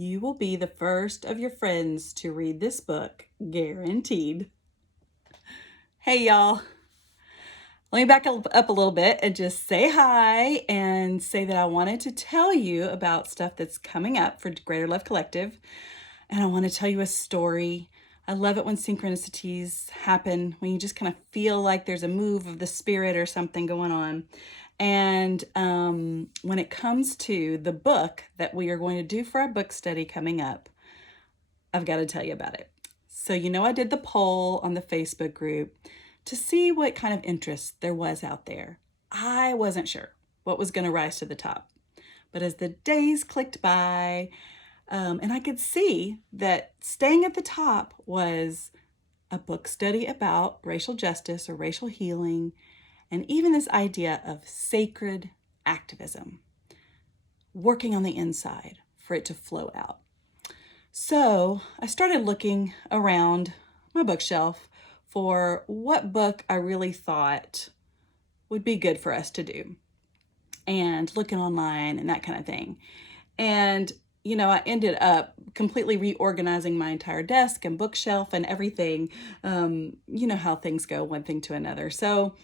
You will be the first of your friends to read this book, guaranteed. Hey, y'all. Let me back up a little bit and just say hi and say that I wanted to tell you about stuff that's coming up for Greater Love Collective. And I want to tell you a story. I love it when synchronicities happen, when you just kind of feel like there's a move of the spirit or something going on. And when it comes to the book that we are going to do for our book study coming up, I've got to tell you about it. So, I did the poll on the Facebook group to see what kind of interest there was out there. I wasn't sure what was going to rise to the top. But as the days clicked by, and I could see that staying at the top was a book study about racial justice or racial healing, and even this idea of sacred activism, working on the inside for it to flow out. So I started looking around my bookshelf for what book I really thought would be good for us to do, and looking online and that kind of thing. And I ended up completely reorganizing my entire desk and bookshelf and everything. You know how things go, one thing to another. So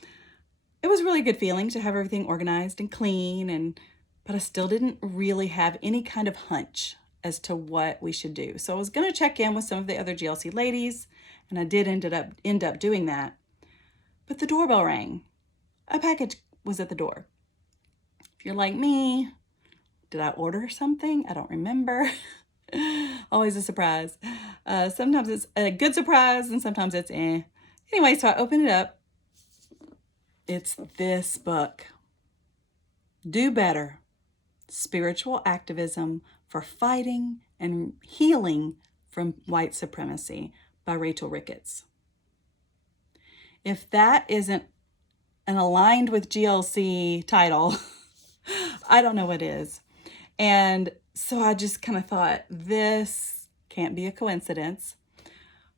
it was really a good feeling to have everything organized and clean, but I still didn't really have any kind of hunch as to what we should do. So I was going to check in with some of the other GLC ladies, and I did end up doing that. But the doorbell rang. A package was at the door. If you're like me, did I order something? I don't remember. Always a surprise. Sometimes it's a good surprise and sometimes it's eh. Anyway, so I opened it up. It's this book, Do Better, Spiritual Activism for Fighting and Healing from White Supremacy by Rachel Rickett. If that isn't an aligned with GLC title, I don't know what is. And so I just kind of thought, this can't be a coincidence.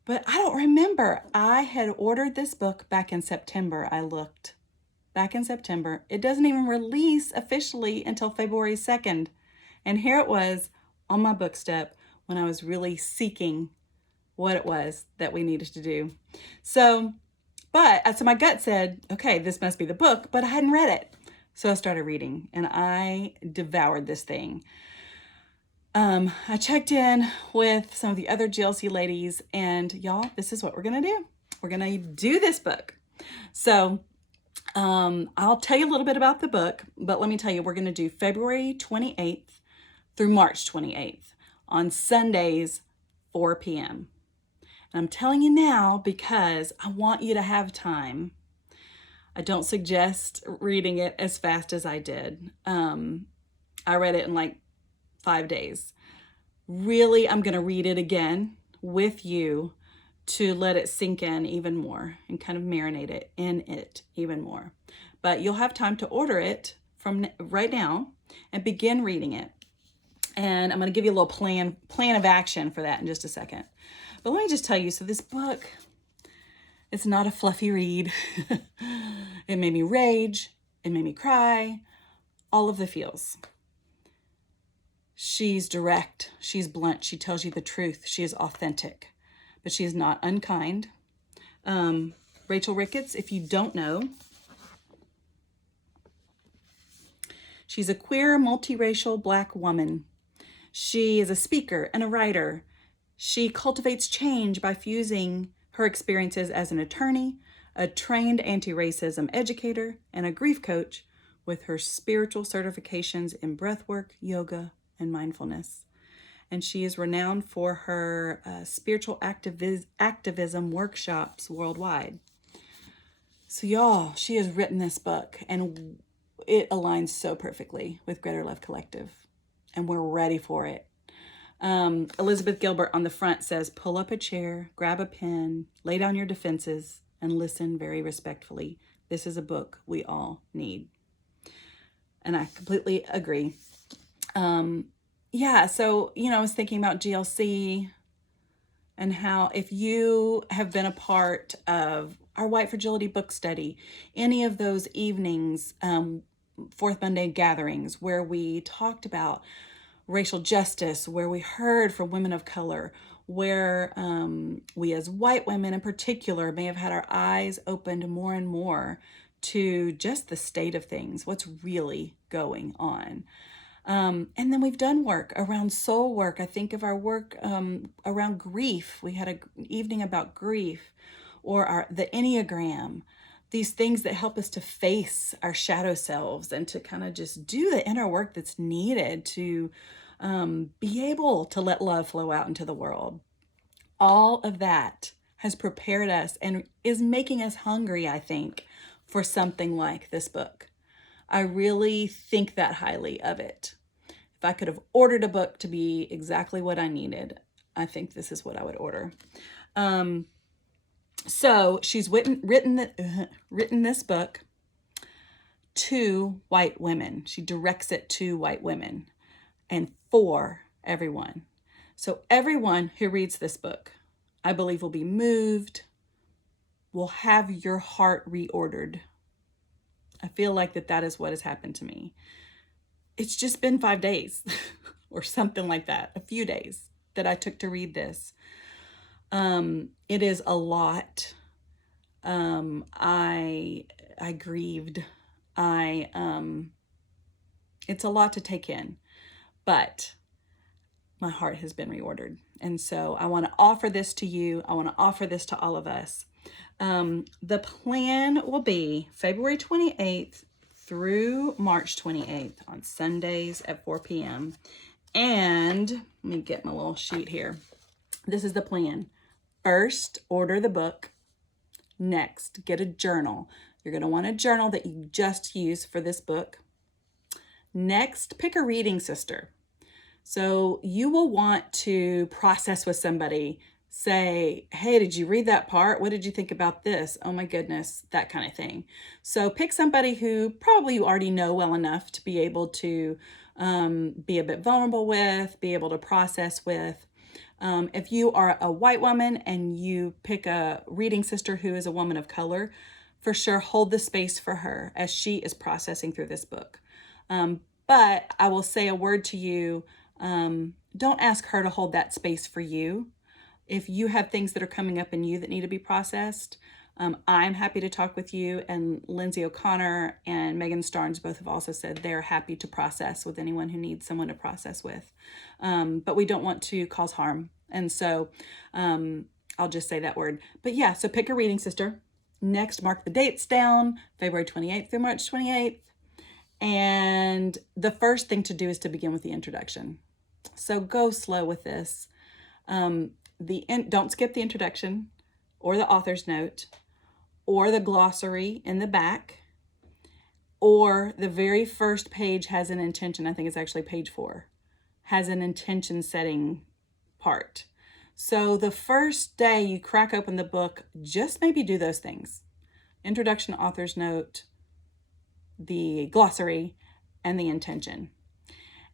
But I don't remember. I had ordered this book back in September. I looked back in September. It doesn't even release officially until February 2nd. And here it was on my book step when I was really seeking what it was that we needed to do. So my gut said, okay, this must be the book, but I hadn't read it. So I started reading and I devoured this thing. I checked in with some of the other GLC ladies, and y'all, this is what we're going to do. We're going to do this book. So I'll tell you a little bit about the book, but let me tell you, we're going to do February 28th through March 28th on Sundays, 4 p.m. And I'm telling you now because I want you to have time. I don't suggest reading it as fast as I did. I read it in like 5 days. Really, I'm going to read it again with you to let it sink in even more and kind of marinate it in it even more. But you'll have time to order it from right now and begin reading it. And I'm going to give you a little plan of action for that in just a second. But let me just tell you, so this book, it's not a fluffy read. It made me rage. It made me cry. All of the feels. She's direct. She's blunt. She tells you the truth. She is authentic. But she is not unkind. Rachel Rickett, if you don't know, she's a queer, multiracial Black woman. She is a speaker and a writer. She cultivates change by fusing her experiences as an attorney, a trained anti-racism educator, and a grief coach with her spiritual certifications in breathwork, yoga, and mindfulness. And she is renowned for her spiritual activism workshops worldwide. So y'all, she has written this book and it aligns so perfectly with Greater Love Collective. And we're ready for it. Elizabeth Gilbert on the front says, pull up a chair, grab a pen, lay down your defenses, and listen very respectfully. This is a book we all need. And I completely agree. So, I was thinking about GLC and how if you have been a part of our White Fragility book study, any of those evenings, Fourth Monday gatherings where we talked about racial justice, where we heard from women of color, where we as white women in particular may have had our eyes opened more and more to just the state of things, what's really going on. And then we've done work around soul work. I think of our work around grief. We had an evening about grief, or the Enneagram, these things that help us to face our shadow selves and to kind of just do the inner work that's needed to be able to let love flow out into the world. All of that has prepared us and is making us hungry, I think, for something like this book. I really think that highly of it. If I could have ordered a book to be exactly what I needed, I think this is what I would order. So she's written this book to white women. She directs it to white women and for everyone. So everyone who reads this book, I believe, will be moved, will have your heart reordered. I feel like that is what has happened to me. It's just been 5 days or something like that, a few days that I took to read this. It is a lot. I grieved. It's a lot to take in, but my heart has been reordered. And so I want to offer this to you. I want to offer this to all of us. The plan will be February 28th through March 28th on Sundays at 4 p.m. And let me get my little sheet here. This is the plan. First, order the book. Next, get a journal. You're going to want a journal that you just use for this book. Next, pick a reading sister. So you will want to process with somebody. Say, hey, did you read that part? What did you think about this? Oh my goodness, that kind of thing. So pick somebody who probably you already know well enough to be able to be a bit vulnerable with, be able to process with. If you are a white woman and you pick a reading sister who is a woman of color, for sure hold the space for her as she is processing through this book. But I will say a word to you. Don't ask her to hold that space for you. If you have things that are coming up in you that need to be processed, I'm happy to talk with you. And Lindsay O'Connor and Megan Starnes both have also said they're happy to process with anyone who needs someone to process with. But we don't want to cause harm. And so I'll just say that word. But yeah, so pick a reading sister. Next, mark the dates down, February 28th through March 28th. And the first thing to do is to begin with the introduction. So go slow with this. Don't skip the introduction or the author's note or the glossary in the back, or the very first page has an intention. I think it's actually page 4, has an intention setting part. So the first day you crack open the book, just maybe do those things. Introduction, author's note, the glossary, and the intention.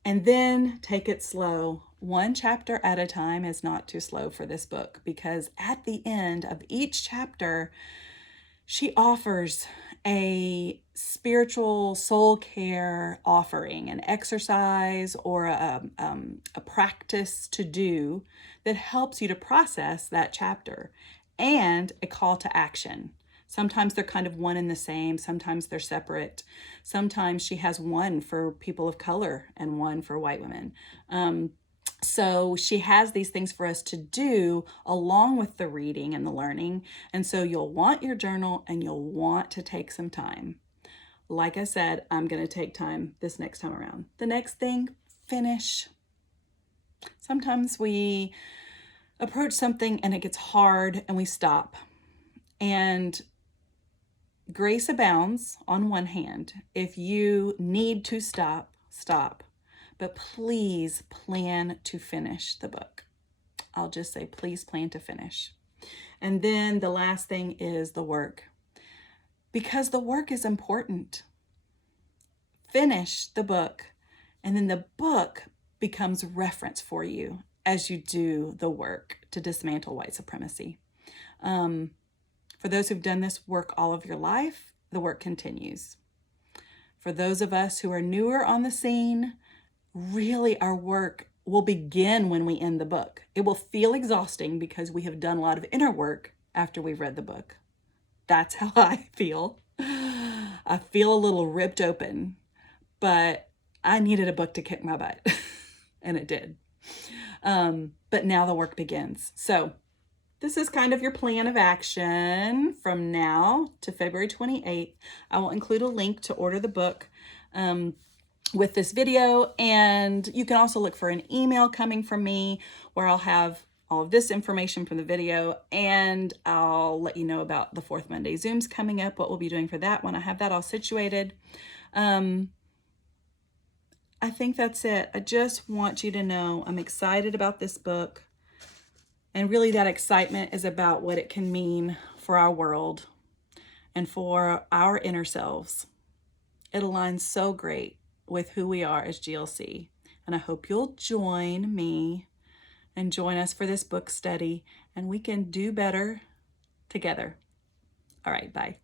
And then take it slow. One chapter at a time is not too slow for this book, because at the end of each chapter, she offers a spiritual soul care offering, an exercise or a practice to do that helps you to process that chapter, and a call to action. Sometimes they're kind of one and the same. Sometimes they're separate. Sometimes she has one for people of color and one for white women. So she has these things for us to do along with the reading and the learning. And so you'll want your journal and you'll want to take some time. Like I said, I'm going to take time this next time around. The next thing, finish. Sometimes we approach something and it gets hard and we stop. And grace abounds on one hand. If you need to stop, stop. But please plan to finish the book. I'll just say, please plan to finish. And then the last thing is the work, because the work is important. Finish the book, and then the book becomes reference for you as you do the work to dismantle white supremacy. For those who've done this work all of your life, the work continues. For those of us who are newer on the scene, really our work will begin when we end the book. It will feel exhausting because we have done a lot of inner work after we've read the book. That's how I feel. I feel a little ripped open, but I needed a book to kick my butt, and it did. But now the work begins. So this is kind of your plan of action from now to February 28th. I will include a link to order the book with this video, and you can also look for an email coming from me where I'll have all of this information from the video, and I'll let you know about the Fourth Monday Zooms coming up, what we'll be doing for that when I have that all situated. I think that's it. I just want you to know I'm excited about this book, and really that excitement is about what it can mean for our world and for our inner selves. It aligns so great with who we are as GLC. And I hope you'll join me and join us for this book study, and we can do better together. All right, bye.